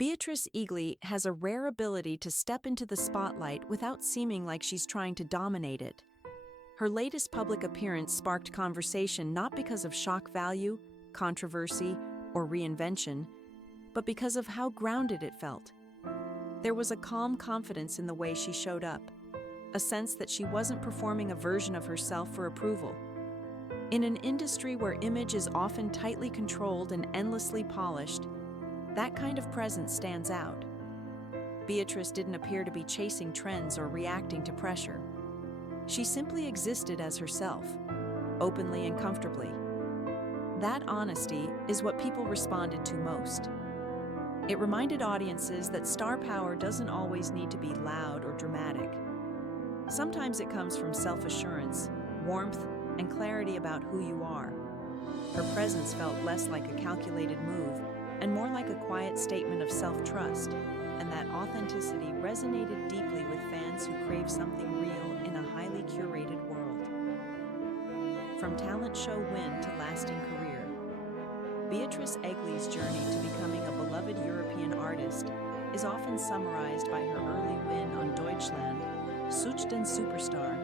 Beatrice Egli has a rare ability to step into the spotlight without seeming like she's trying to dominate it. Her latest public appearance sparked conversation not because of shock value, controversy, or reinvention, but because of how grounded it felt. There was a calm confidence in the way she showed up, a sense that she wasn't performing a version of herself for approval. In an industry where image is often tightly controlled and endlessly polished, that kind of presence stands out. Beatrice didn't appear to be chasing trends or reacting to pressure. She simply existed as herself, openly and comfortably. That honesty is what people responded to most. It reminded audiences that star power doesn't always need to be loud or dramatic. Sometimes it comes from self-assurance, warmth, and clarity about who you are. Her presence felt less like a calculated move and more like a quiet statement of self-trust, and that authenticity resonated deeply with fans who crave something real in a highly curated world. From talent show win to lasting career, Beatrice Egli's journey to becoming a beloved European artist is often summarized by her early win on Deutschland, Such den Superstar,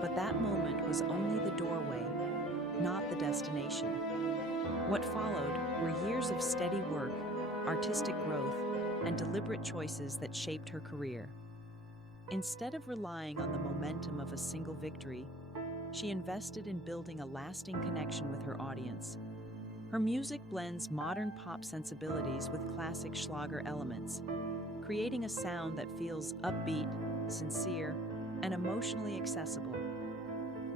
but that moment was only the doorway, not the destination. What followed were years of steady work, artistic growth, and deliberate choices that shaped her career. Instead of relying on the momentum of a single victory, she invested in building a lasting connection with her audience. Her music blends modern pop sensibilities with classic Schlager elements, creating a sound that feels upbeat, sincere, and emotionally accessible.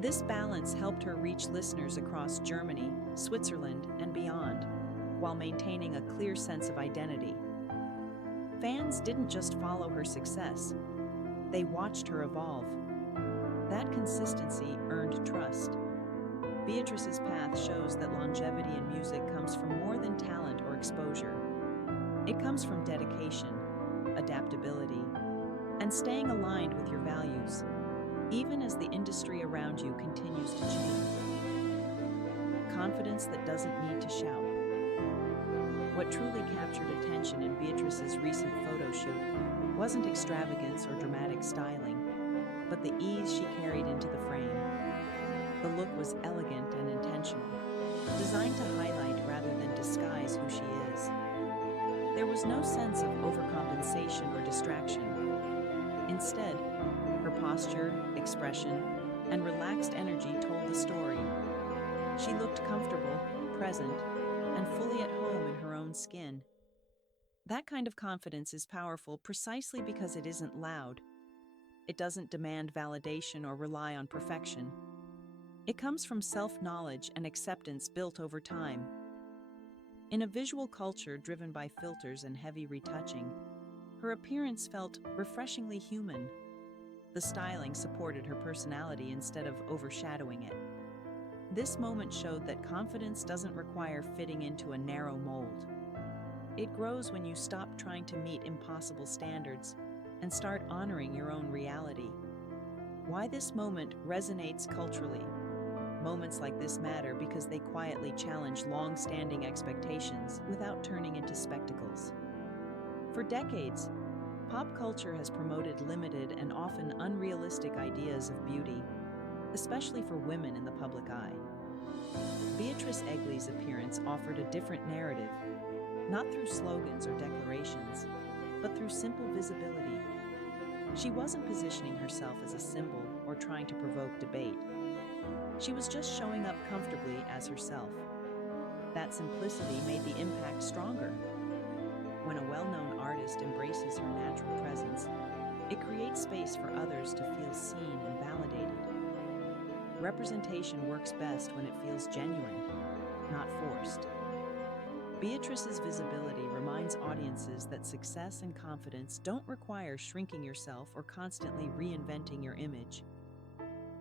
This balance helped her reach listeners across Germany, Switzerland, and beyond, while maintaining a clear sense of identity. Fans didn't just follow her success, they watched her evolve. That consistency earned trust. Beatrice's path shows that longevity in music comes from more than talent or exposure. It comes from dedication, adaptability, and staying aligned with your values, even as the industry around you continues to change. Confidence that doesn't need to shout. What truly captured attention in Beatrice's recent photo shoot wasn't extravagance or dramatic styling, but the ease she carried into the frame. The look was elegant and intentional, designed to highlight rather than disguise who she is. There was no sense of overcompensation or distraction. Instead, her posture, expression, and relaxed energy told the story. She looked comfortable, present, and fully at home in her own skin. That kind of confidence is powerful precisely because it isn't loud. It doesn't demand validation or rely on perfection. It comes from self-knowledge and acceptance built over time. In a visual culture driven by filters and heavy retouching, her appearance felt refreshingly human. The styling supported her personality instead of overshadowing it. This moment showed that confidence doesn't require fitting into a narrow mold. It grows when you stop trying to meet impossible standards and start honoring your own reality. Why this moment resonates culturally. Moments like this matter because they quietly challenge long-standing expectations without turning into spectacles. For decades, pop culture has promoted limited and often unrealistic ideas of beauty, especially for women in the public eye. Beatrice Egli's appearance offered a different narrative, not through slogans or declarations, but through simple visibility. She wasn't positioning herself as a symbol or trying to provoke debate. She was just showing up comfortably as herself. That simplicity made the impact stronger. When a well-known artist embraces her natural presence, it creates space for others to feel seen and validated. Representation works best when it feels genuine, not forced. Beatrice's visibility reminds audiences that success and confidence don't require shrinking yourself or constantly reinventing your image.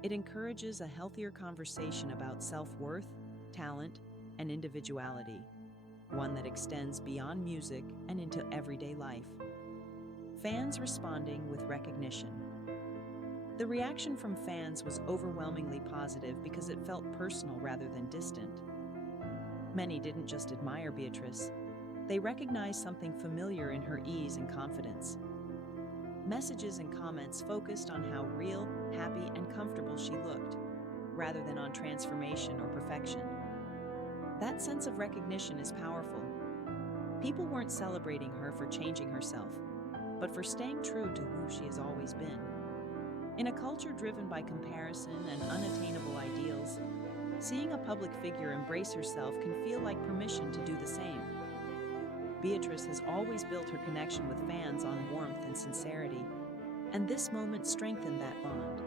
It encourages a healthier conversation about self-worth, talent, and individuality, one that extends beyond music and into everyday life. Fans responding with recognition. The reaction from fans was overwhelmingly positive because it felt personal rather than distant. Many didn't just admire Beatrice, They recognized something familiar in her ease and confidence. Messages and comments focused on how real, happy, and comfortable she looked, rather than on transformation or perfection. That sense of recognition is powerful. People weren't celebrating her for changing herself, but for staying true to who she has always been. In a culture driven by comparison and unattainable ideals, seeing a public figure embrace herself can feel like permission to do the same. Beatrice has always built her connection with fans on warmth and sincerity, and this moment strengthened that bond.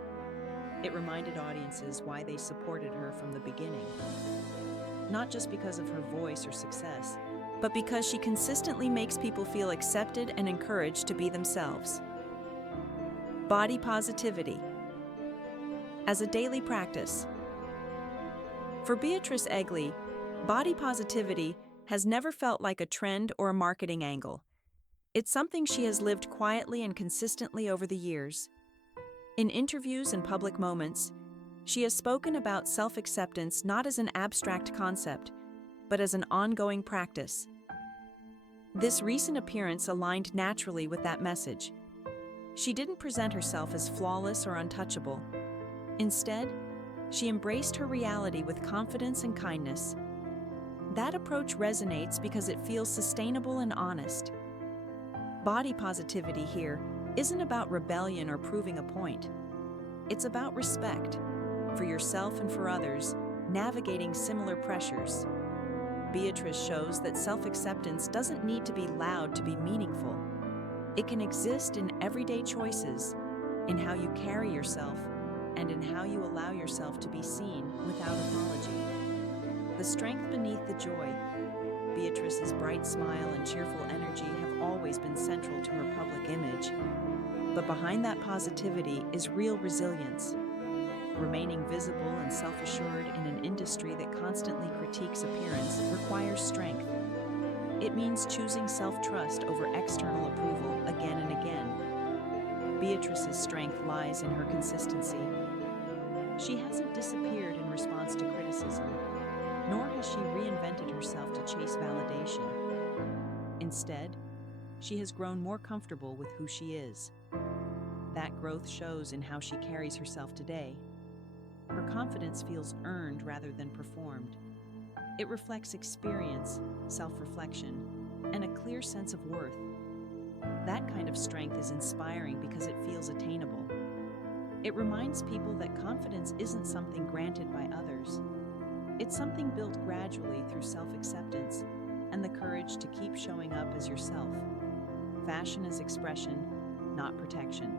It reminded audiences why they supported her from the beginning. Not just because of her voice or success, but because she consistently makes people feel accepted and encouraged to be themselves. Body positivity as a daily practice. For Beatrice Egli, body positivity has never felt like a trend or a marketing angle. It's something she has lived quietly and consistently over the years. In interviews and public moments, she has spoken about self-acceptance not as an abstract concept, but as an ongoing practice. This recent appearance aligned naturally with that message. She didn't present herself as flawless or untouchable. Instead, she embraced her reality with confidence and kindness. That approach resonates because it feels sustainable and honest. Body positivity here isn't about rebellion or proving a point. It's about respect for yourself and for others, navigating similar pressures. Beatrice shows that self-acceptance doesn't need to be loud to be meaningful. It can exist in everyday choices, in how you carry yourself, and in how you allow yourself to be seen without apology. The strength beneath the joy. Beatrice's bright smile and cheerful energy have always been central to her public image. But behind that positivity is real resilience. Remaining visible and self-assured in an industry that constantly critiques appearance requires strength. It means choosing self-trust over external approval again and again. Beatrice's strength lies in her consistency. She hasn't disappeared in response to criticism, nor has she reinvented herself to chase validation. Instead, she has grown more comfortable with who she is. That growth shows in how she carries herself today. Her confidence feels earned rather than performed. It reflects experience, self-reflection, and a clear sense of worth. That kind of strength is inspiring because it feels attainable. It reminds people that confidence isn't something granted by others. It's something built gradually through self-acceptance and the courage to keep showing up as yourself. Fashion is expression, not protection.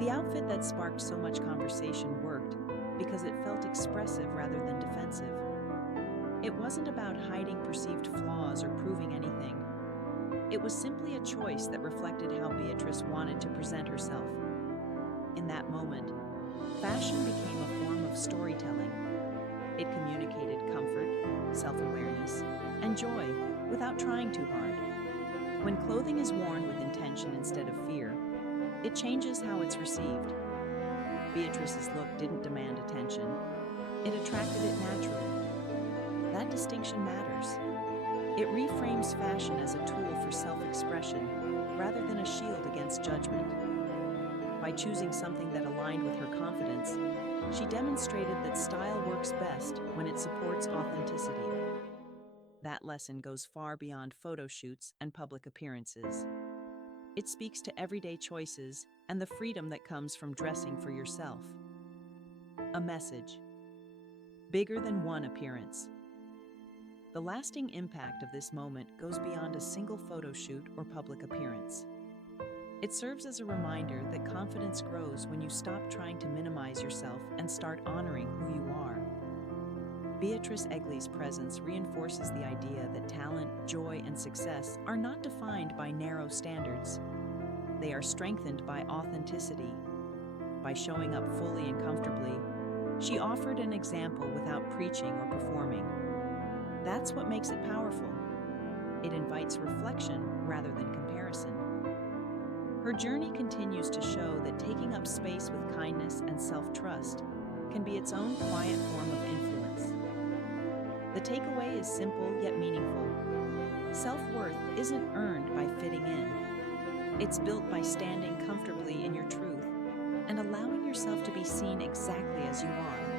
The outfit that sparked so much conversation worked because it felt expressive rather than defensive. It wasn't about hiding perceived flaws or proving anything. It was simply a choice that reflected how Beatrice wanted to present herself. In that moment, fashion became a form of storytelling. It communicated comfort, self-awareness, and joy without trying too hard. When clothing is worn with intention instead of fear, it changes how it's received. Beatrice's look didn't demand attention. It attracted it naturally. That distinction matters. It reframes fashion as a tool for self-expression rather than a shield against judgment. By choosing something that aligned with her confidence, she demonstrated that style works best when it supports authenticity. That lesson goes far beyond photo shoots and public appearances. It speaks to everyday choices and the freedom that comes from dressing for yourself. A message. Bigger than one appearance. The lasting impact of this moment goes beyond a single photo shoot or public appearance. It serves as a reminder that confidence grows when you stop trying to minimize yourself and start honoring who you are. Beatrice Egli's presence reinforces the idea that talent, joy, and success are not defined by narrow standards. They are strengthened by authenticity. By showing up fully and comfortably, she offered an example without preaching or performing. That's what makes it powerful. It invites reflection rather than comparison. Her journey continues to show that taking up space with kindness and self-trust can be its own quiet form of influence. The takeaway is simple yet meaningful. Self-worth isn't earned by fitting in. It's built by standing comfortably in your truth and allowing yourself to be seen exactly as you are.